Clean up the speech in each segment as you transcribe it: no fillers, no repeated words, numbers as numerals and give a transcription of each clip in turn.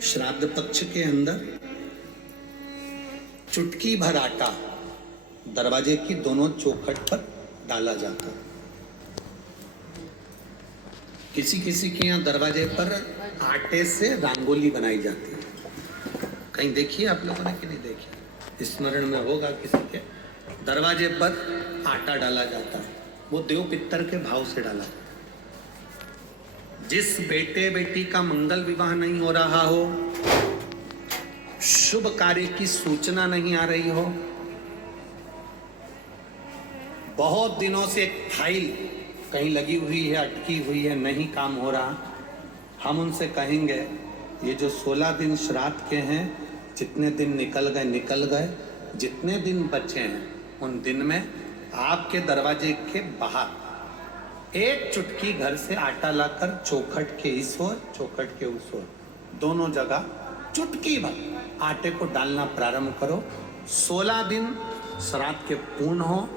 श्राद्ध पक्ष के अंदर चुटकी भर आटा दरवाजे की दोनों चौखट पर डाला जाता। किसी किसी के यहाँ दरवाजे पर आटे से रंगोली बनाई जाती है। कहीं देखिए आप लोगों ने कि नहीं देखी? स्मरण में होगा किसी के दरवाजे पर आटा डाला जाता है। वो देव पितर के भाव से डाला जाता है। जिस बेटे बेटी का मंगल विवाह नहीं हो रहा हो, शुभ कार्य की सूचना नहीं आ रही हो, बहुत दिनों से एक फाइल कहीं लगी हुई है, अटकी हुई है, नहीं काम हो रहा, हम उनसे कहेंगे ये जो 16 दिन श्राद्ध के हैं, जितने दिन निकल गए, जितने दिन बचे हैं उन दिन में आपके दरवाजे के बाहर एक चुटकी घर से आटा लाकर चौखट के इस ओर चौखट के उस ओर दोनों जगह चुटकी भर आटे को डालना प्रारंभ करो। 16 दिन श्राद्ध के पूर्ण हो।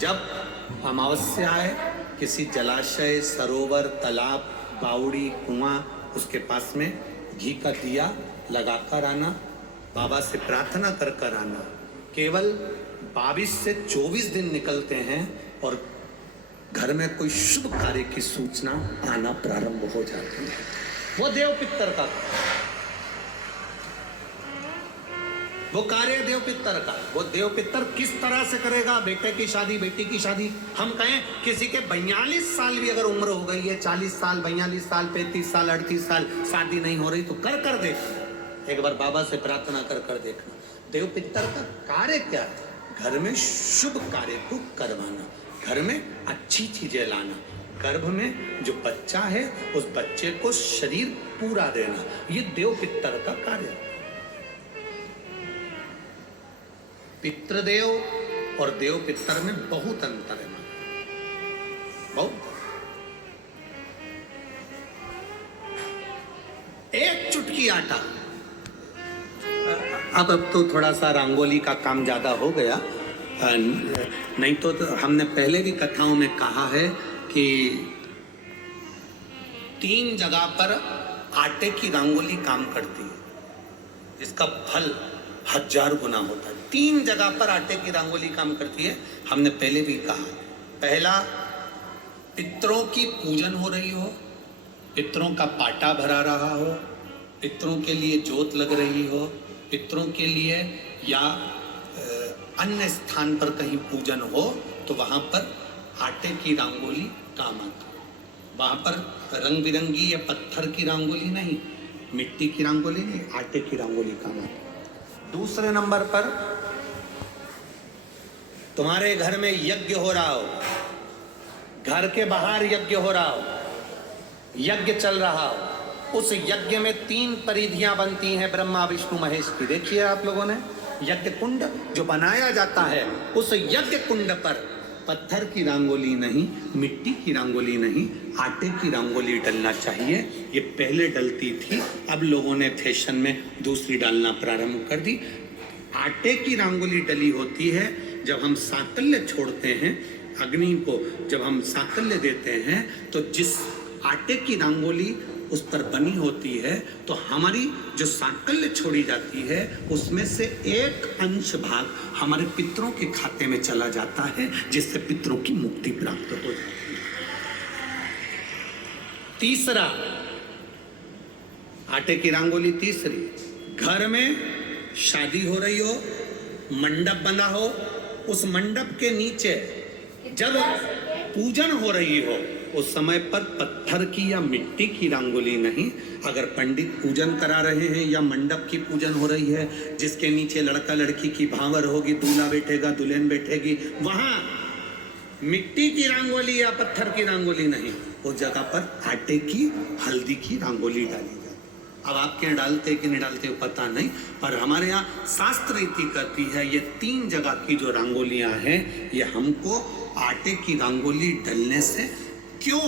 जब अमावस्या आए, किसी जलाशय, सरोवर, तालाब, बावड़ी, कुआं, उसके पास में घी का दिया लगाकर आना, बाबा से प्रार्थना कर आना। केवल 22 से 24 दिन निकलते हैं और घर में कोई शुभ कार्य की सूचना आना प्रारंभ हो जाती है। वो देव पितर का, वो कार्य देव पितर का। वो देव पितर किस तरह से करेगा? बेटे की शादी, बेटी की शादी, हम कहें किसी के 42 साल भी अगर उम्र हो गई है, 40 साल, 42 साल, 35 साल, 38 साल, शादी नहीं हो रही तो कर देखना। एक बार बाबा से प्रार्थना कर देखना। देव पितर का कार्य क्या है? घर में शुभ कार्य को करवाना, घर में अच्छी चीजें लाना, गर्भ में जो बच्चा है उस बच्चे को शरीर पूरा देना, ये देव पितर का कार्य। पितृदेव और देव पितर में बहुत अंतर है, बहुत। एक चुटकी आटा, अब तो थोड़ा सा रंगोली का काम ज्यादा हो गया, नहीं तो हमने पहले भी कथाओं में कहा है कि 3 जगह पर आटे की रंगोली काम करती है, इसका फल 1000 गुना होता है। 3 जगह पर आटे की रंगोली काम करती है। हमने पहले भी कहा, पहला पितरों की पूजन हो रही हो, पितरों का पाटा भरा रहा हो, पितरों के लिए जोत लग रही हो, पितरों के लिए या अन्य स्थान पर कहीं पूजन हो तो वहां पर आटे की रंगोली काम आती है। वहां पर रंग बिरंगी या पत्थर की रंगोली नहीं, मिट्टी की रंगोली नहीं, आटे की रंगोली काम आती है। दूसरे नंबर पर तुम्हारे घर में यज्ञ हो रहा हो, घर के बाहर यज्ञ हो रहा हो, यज्ञ चल रहा हो, उस यज्ञ में 3 परिधियां बनती हैं ब्रह्मा विष्णु महेश की। देखिए आप लोगों ने यज्ञ कुंड जो बनाया जाता है, उस यज्ञ कुंड पर पत्थर की रंगोली नहीं, मिट्टी की रंगोली नहीं, आटे की रंगोली डलना चाहिए। ये पहले डलती थी, अब लोगों ने फैशन में दूसरी डालना प्रारंभ कर दी। आटे की रंगोली डली होती है जब हम साकल्य छोड़ते हैं, अग्नि को जब हम साकल्य देते हैं, तो जिस आटे की रंगोली उस पर बनी होती है तो हमारी जो साकल्य छोड़ी जाती है उसमें से एक अंश भाग हमारे पितरों के खाते में चला जाता है, जिससे पितरों की मुक्ति प्राप्त हो जाती है। तीसरा, आटे की रंगोली तीसरी, घर में शादी हो रही हो, मंडप बना हो, उस मंडप के नीचे जब पूजन हो रही हो उस समय पर पत्थर की या मिट्टी की रंगोली नहीं। अगर पंडित पूजन करा रहे हैं या मंडप की पूजन हो रही है जिसके नीचे लड़का लड़की की भावर होगी, दूल्हा बैठेगा, दुल्हन बैठेगी, वहां मिट्टी की रंगोली या पत्थर की रंगोली नहीं, उस जगह पर आटे की, हल्दी की रंगोली डाली जाती। अब आपके यहाँ डालते कि नहीं डालते पता नहीं, पर हमारे यहाँ शास्त्र रीति कहती है ये 3 जगह की जो रंगोलियां हैं ये हमको आटे की रंगोली डलने से क्यों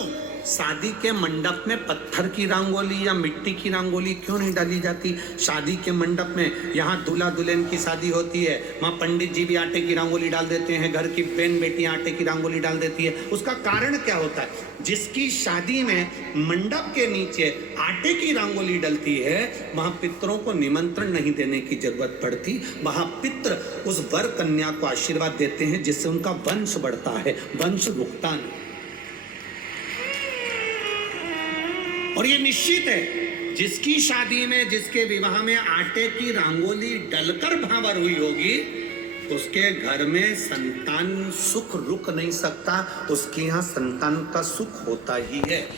शादी के मंडप में पत्थर की रंगोली या मिट्टी की रंगोली क्यों नहीं डाली जाती? शादी के मंडप में, यहाँ दूल्हा दुल्हन की शादी होती है, वहाँ पंडित जी भी आटे की रंगोली डाल देते हैं, घर की बहन बेटियां आटे की रंगोली डाल देती है। उसका कारण क्या होता है? जिसकी शादी में मंडप के नीचे आटे की रंगोली डलती है, वहां पितरों को निमंत्रण नहीं देने की जरूरत पड़ती। वहां पितर उस वर कन्या को आशीर्वाद देते हैं, जिससे उनका वंश बढ़ता है, वंश रुकता नहीं। और ये निश्चित है, जिसकी शादी में, जिसके विवाह में आटे की रंगोली डलकर भांवर हुई होगी, उसके घर में संतान सुख रुक नहीं सकता, उसके यहाँ संतान का सुख होता ही है।